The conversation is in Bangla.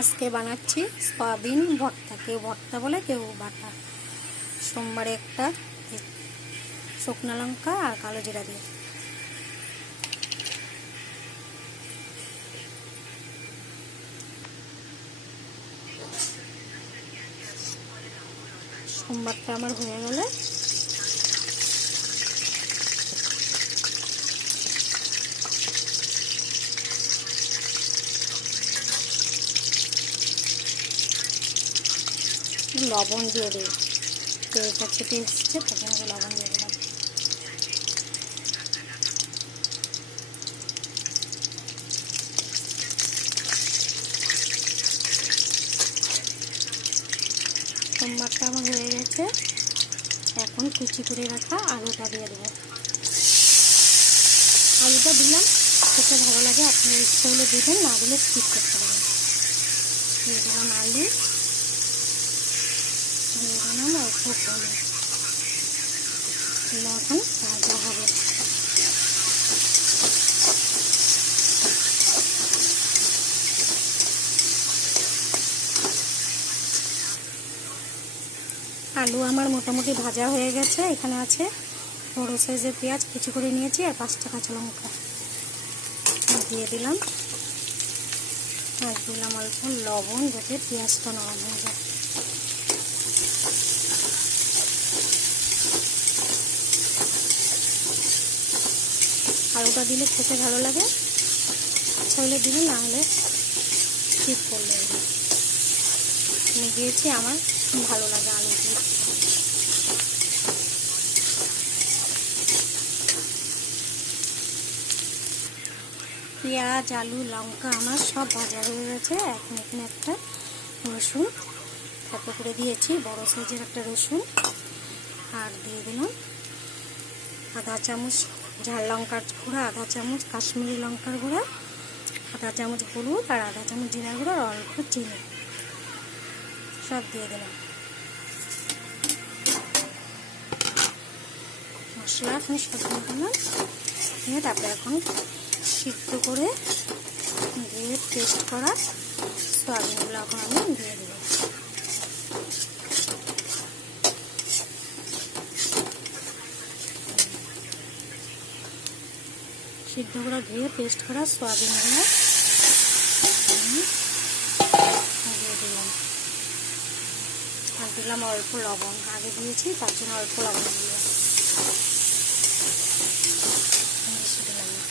আজকে বানাচ্ছি সয়াবিন ভর্তা। কেউ ভর্তা বলে, কেউ বাটা। সোমবারে একটা শুকনো লঙ্কা আর কালো জিরা দিয়ে। সোমবারটা আমার হয়ে গেলে লবণ দিয়ে দিই। তেলটা ছেটে এসছে, তখন লবণ দিয়ে দিলাম। সোমবারটা আমার হয়ে গেছে। এখন কুচি করে রাখা আলুটা দিয়ে দেবো। আলুটা দিলাম, খেতে ভালো লাগে। আপনার ইচ্ছে হলে দিবেন, না দিলে স্কিপ করতে পারেন। দিয়ে দিলাম আলু, দিয়ে দিলাম অল্প হলুদ। এখন ভাজা হবে। আলু আমার মোটামুটি ভাজা হয়ে গেছে। এখানে আছে বড়ো সাইজের পেঁয়াজ কুচি করে নিয়েছি আর 5টা কাঁচা লঙ্কা দিয়ে দিলাম। আর দিলাম অল্প লবণ, যাতে পেঁয়াজটা নরম হয়ে যায়। আলুটা দিলে খেতে ভালো লাগে। আচ্ছা হলে দিবেন, না হলে স্কিপ করলে। আমি দিয়েছি, আমার ভালো লাগে আলু দিয়ে। পেঁয়াজ, আলু, লঙ্কা আমার সব ভাজা হয়ে গেছে। এখন এখানে একটা রসুন কত করে দিয়েছি, বড় সাইজের একটা রসুন। আর দিয়ে দিলাম আধা চামচ ঝাল লঙ্কার গুঁড়া, আধা চামচ কাশ্মীরি লঙ্কার গুঁড়া, আধা চামচ হলুদ আর আধা চামচ জিরা গুঁড়ো আর অল্প চিনি সব দিয়ে দিলাম। মশলা এখন সব দিয়ে দিলাম। দিয়ে তারপরে এখন সিদ্ধ করে দিয়ে পেস্ট করা সয়াবিনগুলো এখন আমি দিয়ে দেবো। সিদ্ধ করে ধুয়ে পেস্ট করা সয়াবিনগুলো দিয়ে দিলাম। আর দিলাম অল্প লবণ, আগে দিয়েছি তার জন্য অল্প লবণ দিয়ে বেশি দিলাম না।